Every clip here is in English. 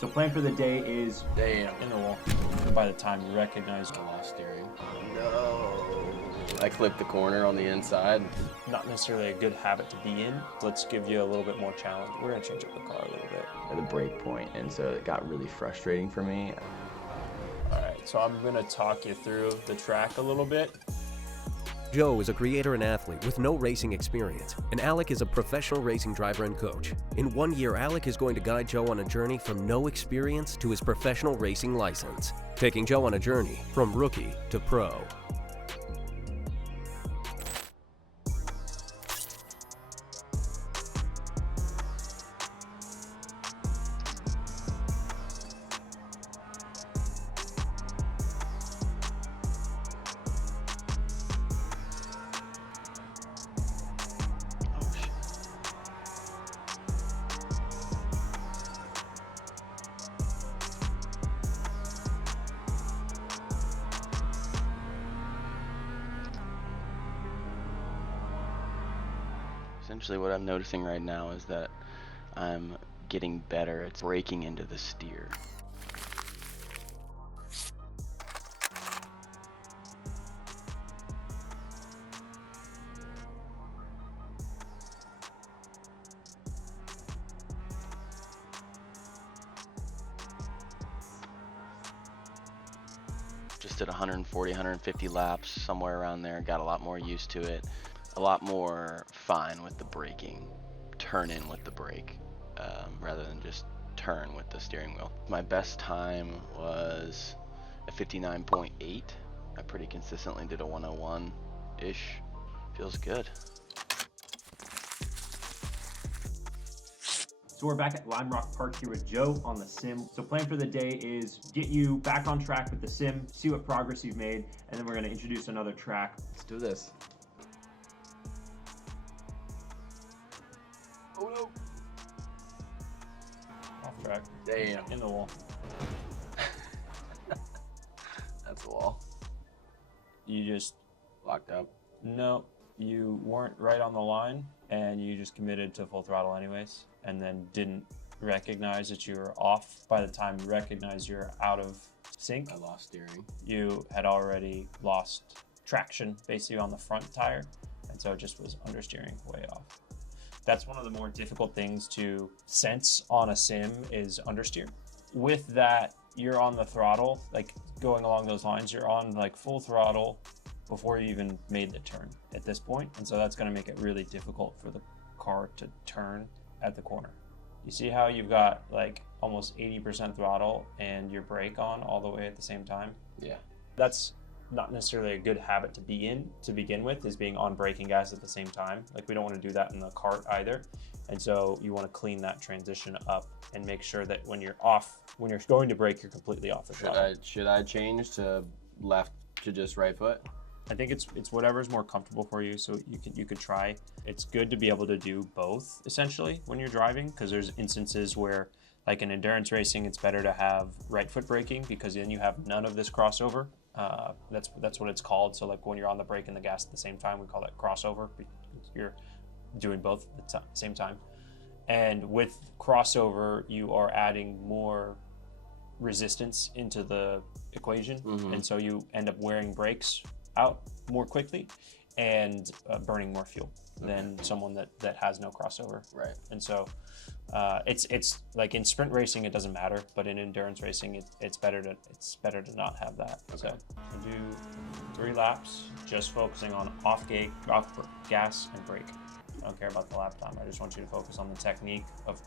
So plan for the day is Damn. In the wall. And by the time you recognize, I lost steering. No. I clipped the corner on the inside. not necessarily a good habit to be in. Let's give you a little bit more challenge. We're gonna change up the car a little bit. At the break point, and so it got really frustrating for me. All right, so I'm gonna talk you through the track a little bit. Joe is a creator and athlete with no racing experience, and Alec is a professional racing driver and coach. In 1 year, Alec is going to guide Joe on a journey from no experience to his professional racing license, taking Joe on a journey from rookie to pro. Essentially what I'm noticing right now is that I'm getting better at breaking into the steer. Just did 140, 150 laps, somewhere around there, got a lot more used to it. A lot more fine with the braking, turn in with the brake, rather than just turn with the steering wheel. My best time was a 59.8. I pretty consistently did a 101-ish. Feels good. So we're back at Lime Rock Park here with Joe on the sim. So plan for the day is get you back on track with the sim, see what progress you've made, and then we're gonna introduce another track. Let's do this. Oh no. Off track. Damn. In the wall. That's a wall. You just, Locked up. no, you weren't right on the line and you just committed to full throttle anyways, and then didn't recognize that you were off. By the time you recognize you're out of sync, I lost steering. you had already lost traction basically on the front tire, and so it just was understeering way off. That's one of the more difficult things to sense on a sim is understeer. With that, you're on the throttle, like going along those lines, you're on like full throttle before you even made the turn at this point. And so that's gonna make it really difficult for the car to turn at the corner. You see how you've got like almost 80% throttle and your brake on all the way at the same time? Yeah. That's not necessarily a good habit to be in to begin with, is being on brake and gas at the same time. Like we don't want to do that in the kart either. And so you want to clean that transition up and make sure that when you're off, when you're going to brake, you're completely off the throttle. Should I change to left to just right foot? I think it's whatever's more comfortable for you. So you could try. It's good to be able to do both essentially when you're driving, because there's instances where like in endurance racing, it's better to have right foot braking because then you have none of this crossover. That's what it's called. So like when you're on the brake and the gas at the same time, we call that crossover. You're doing both at the same time. And with crossover, you are adding more resistance into the equation. And so you end up wearing brakes out more quickly and burning more fuel than someone that has no crossover. Right. And so it's like in sprint racing it doesn't matter, but in endurance racing it's better to not have that. Okay. So we do 3 laps just focusing on off gas and brake. I don't care about the lap time. I just want you to focus on the technique of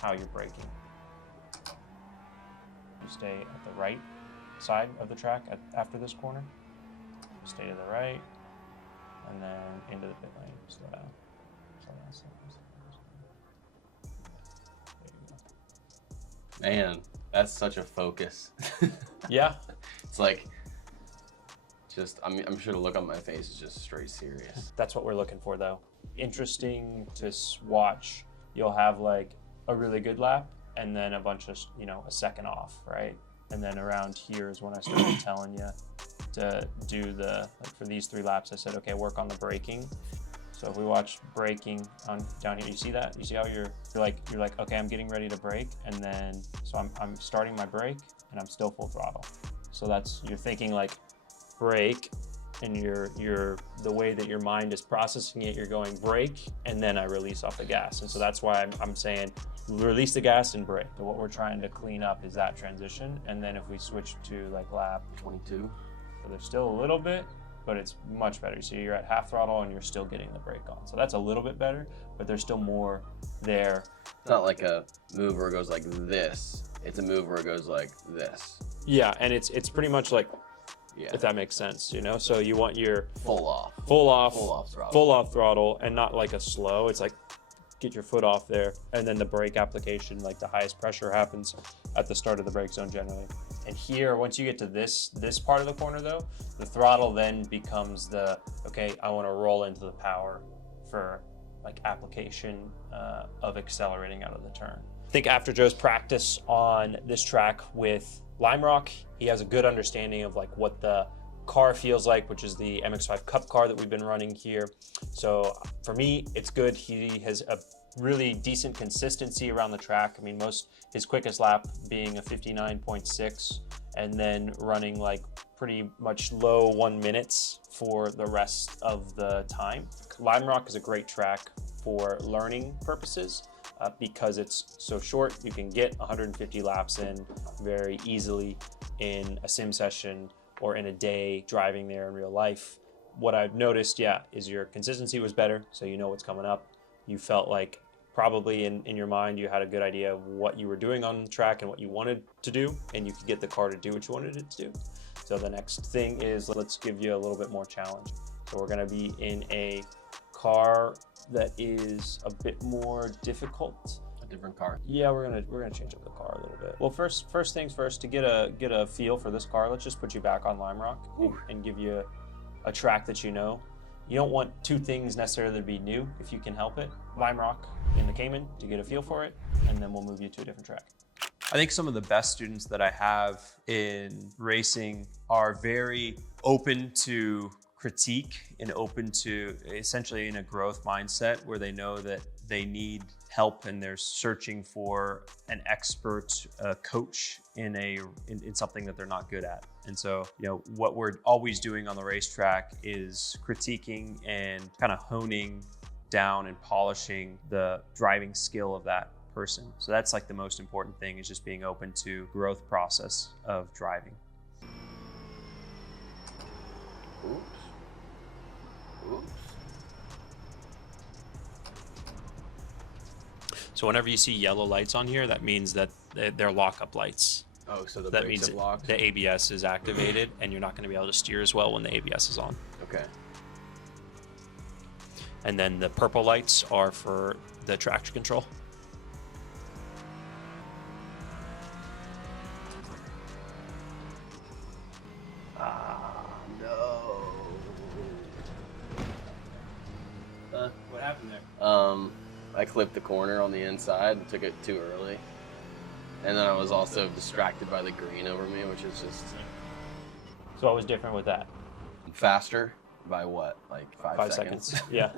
how you're braking. You stay at the right side of the track after this corner. You stay to the right and then into the pit lane. Slow down. Slow down. Slow down. Man, that's such a focus. Yeah. It's like, just, I'm sure the look on my face is just straight serious. That's what we're looking for though. Interesting to watch. You'll have like a really good lap and then a bunch of, a second off, right? And then around here is when I started telling you to do like for these 3 laps, I said, okay, work on the braking. So if we watch braking on down here, you see that? You see how you're like, okay, I'm getting ready to brake, and then so So I'm starting my brake and I'm still full throttle. So that's, you're thinking like brake, and the way that your mind is processing it, you're going brake and then I release off the gas. And so that's why I'm saying release the gas and brake. So what we're trying to clean up is that transition. And then if we switch to like lap 22, so there's still a little bit, but it's much better. So you're at half throttle and you're still getting the brake on. So that's a little bit better, but there's still more there. It's not like a move where it goes like this. It's a move where it goes like this. Yeah, and it's pretty much like, Yeah. if that makes sense, you know? So you want your Full off throttle. full off throttle, and not like a slow. It's like get your foot off there, and then the brake application, like the highest pressure happens at the start of the brake zone generally. And here, once you get to this part of the corner though, the throttle then becomes the, okay, I want to roll into the power for like application of accelerating out of the turn. I think after Joe's practice on this track with Lime Rock, he has a good understanding of like what the car feels like, which is the MX-5 Cup car that we've been running here. So for me, it's good. He has a really decent consistency around the track. I mean, his quickest lap being a 59.6, and then running like pretty much low 1 minutes for the rest of the time. Lime Rock is a great track for learning purposes. Because it's so short, you can get 150 laps in very easily in a sim session or in a day driving there in real life. What I've noticed, is your consistency was better, so you know what's coming up. You felt like probably in your mind you had a good idea of what you were doing on the track and what you wanted to do, and you could get the car to do what you wanted it to do. So the next thing is, let's give you a little bit more challenge. So we're going to be in a car that is a bit more difficult. A different car. Yeah, we're gonna change up the car a little bit. Well, first things first, to get a feel for this car, let's just put you back on Lime Rock and give you a track that you know. You don't want two things necessarily to be new if you can help it. Lime Rock in the Cayman to get a feel for it, and then we'll move you to a different track. I think some of the best students that I have in racing are very open to critique and open to essentially in a growth mindset where they know that they need help and they're searching for an expert coach in something that they're not good at. And so, what we're always doing on the racetrack is critiquing and kind of honing down and polishing the driving skill of that person. So that's like the most important thing, is just being open to growth process of driving. Oops. So whenever you see yellow lights on here, that means that they're lockup lights. Oh, so the That brakes means have locked? the ABS is activated and you're not going to be able to steer as well when the ABS is on. Okay. And then the purple lights are for the traction control. What happened there? I clipped the corner on the inside and took it too early. And then I was also distracted by the green over me, which is just So what was different with that? faster by what? Like 5 seconds. Yeah.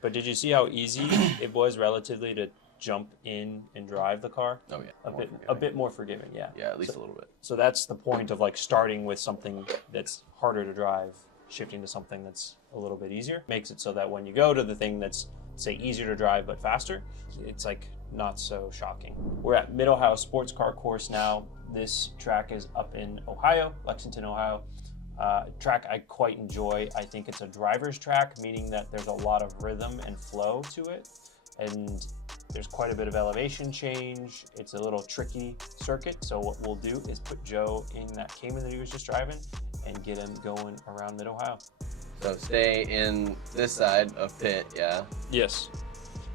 But did you see how easy it was relatively to jump in and drive the car? Oh yeah. A bit more forgiving, yeah. Yeah, at least a little bit. So that's the point of like starting with something that's harder to drive, shifting to something that's a little bit easier. Makes it so that when you go to the thing that's, say, easier to drive but faster, it's like not so shocking. We're at Mid-Ohio Sports Car Course now. This track is up in Ohio, Lexington, Ohio. Track I quite enjoy. I think it's a driver's track, meaning that there's a lot of rhythm and flow to it. And there's quite a bit of elevation change. It's a little tricky circuit. So what we'll do is put Joe in that Cayman that he was just driving and get him going around Mid-Ohio. So stay in this side of pit, yeah? Yes.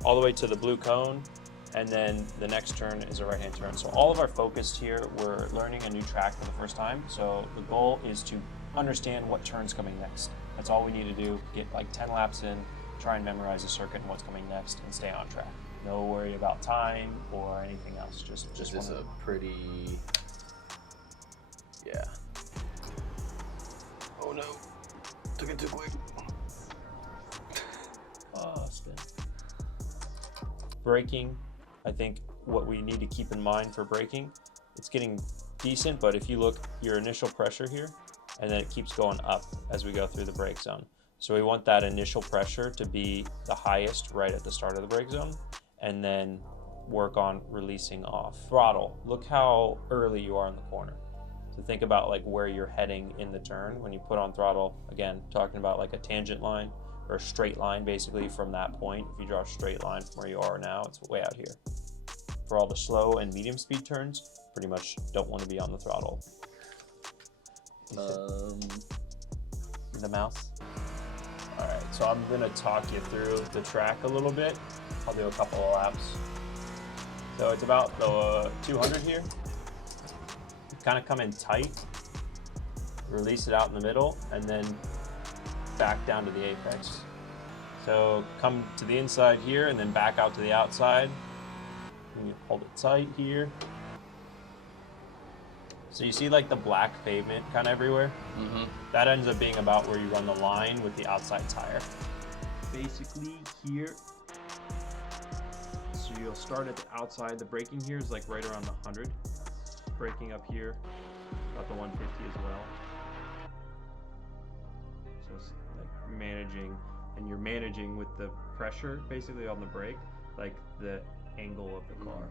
All the way to the blue cone. And then the next turn is a right-hand turn. So all of our focus here, we're learning a new track for the first time. So the goal is to understand what turn's coming next. That's all we need to do. Get like 10 laps in, try and memorize the circuit and what's coming next, and stay on track. No worry about time or anything else. Just This is a pretty, yeah. Oh no, took it too quick. spin. Braking, I think what we need to keep in mind for braking it's getting decent, but if you look, your initial pressure here, and then it keeps going up as we go through the brake zone. So we want that initial pressure to be the highest right at the start of the brake zone, and then work on releasing off. Throttle, look how early you are in the corner. So think about like where you're heading in the turn when you put on throttle. Again, talking about like a tangent line or a straight line basically from that point. If you draw a straight line from where you are now, it's way out here. For all the slow and medium speed turns, pretty much don't want to be on the throttle. The mouse. All right, so I'm gonna talk you through the track a little bit. I'll do a couple of laps. So it's about the 200 here. Kind of come in tight, release it out in the middle, and then back down to the apex. So come to the inside here and then back out to the outside. And you hold it tight here. So you see like the black pavement kind of everywhere? Mm-hmm. That ends up being about where you run the line with the outside tire. Basically here, so you'll start at the outside. The braking here is like right around the 100. Braking up here, about the 150 as well. So it's like managing, and you're managing with the pressure basically on the brake, like the angle of the car.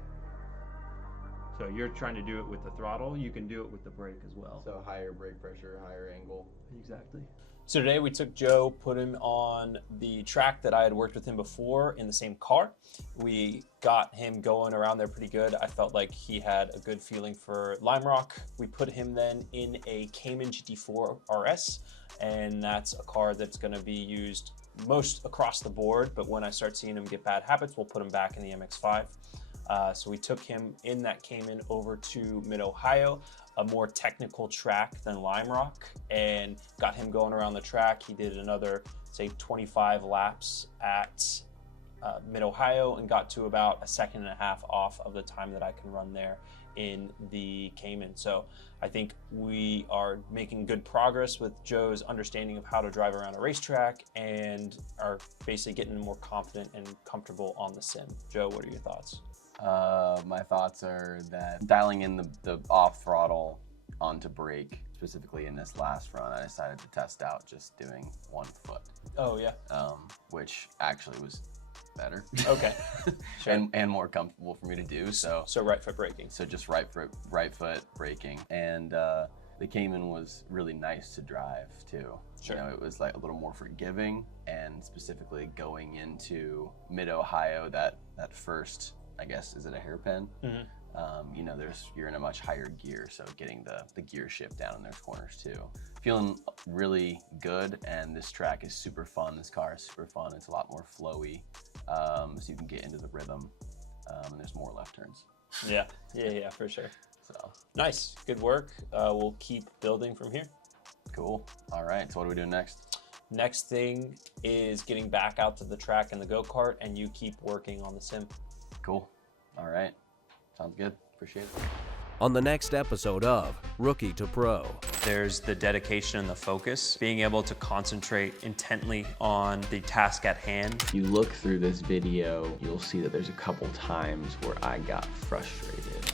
So you're trying to do it with the throttle, you can do it with the brake as well. So higher brake pressure, higher angle. Exactly. So today we took Joe, put him on the track that I had worked with him before in the same car. We got him going around there pretty good. I felt like he had a good feeling for Lime Rock. We put him then in a Cayman GT4 RS, and that's a car that's gonna be used most across the board, but when I start seeing him get bad habits, we'll put him back in the MX-5. So we took him in that Cayman over to Mid-Ohio, a more technical track than Lime Rock, and got him going around the track. He did another, say, 25 laps at Mid-Ohio and got to about 1.5 seconds off of the time that I can run there in the Cayman. So I think we are making good progress with Joe's understanding of how to drive around a racetrack and are basically getting more confident and comfortable on the sim. Joe, what are your thoughts? My thoughts are that dialing in the off throttle onto brake, specifically in this last run, I decided to test out just doing 1 foot. Oh yeah. Which actually was better. Okay. Sure. and more comfortable for me to do. So right foot braking. So just right foot braking. And the Cayman was really nice to drive too. Sure. You know, it was like a little more forgiving, and specifically going into Mid-Ohio, that first, I guess, is it a hairpin? Mm-hmm. You know, you're in a much higher gear, so getting the gear shift down in those corners too. Feeling really good, and this track is super fun. This car is super fun. It's a lot more flowy, so you can get into the rhythm, and there's more left turns. Yeah, for sure. So nice, good work. We'll keep building from here. Cool. All right, so what are we doing next? Next thing is getting back out to the track and the go-kart, and you keep working on the sim. Cool. All right. Sounds good. Appreciate it. On the next episode of Rookie to Pro. There's the dedication and the focus, being able to concentrate intently on the task at hand. If you look through this video, you'll see that there's a couple times where I got frustrated.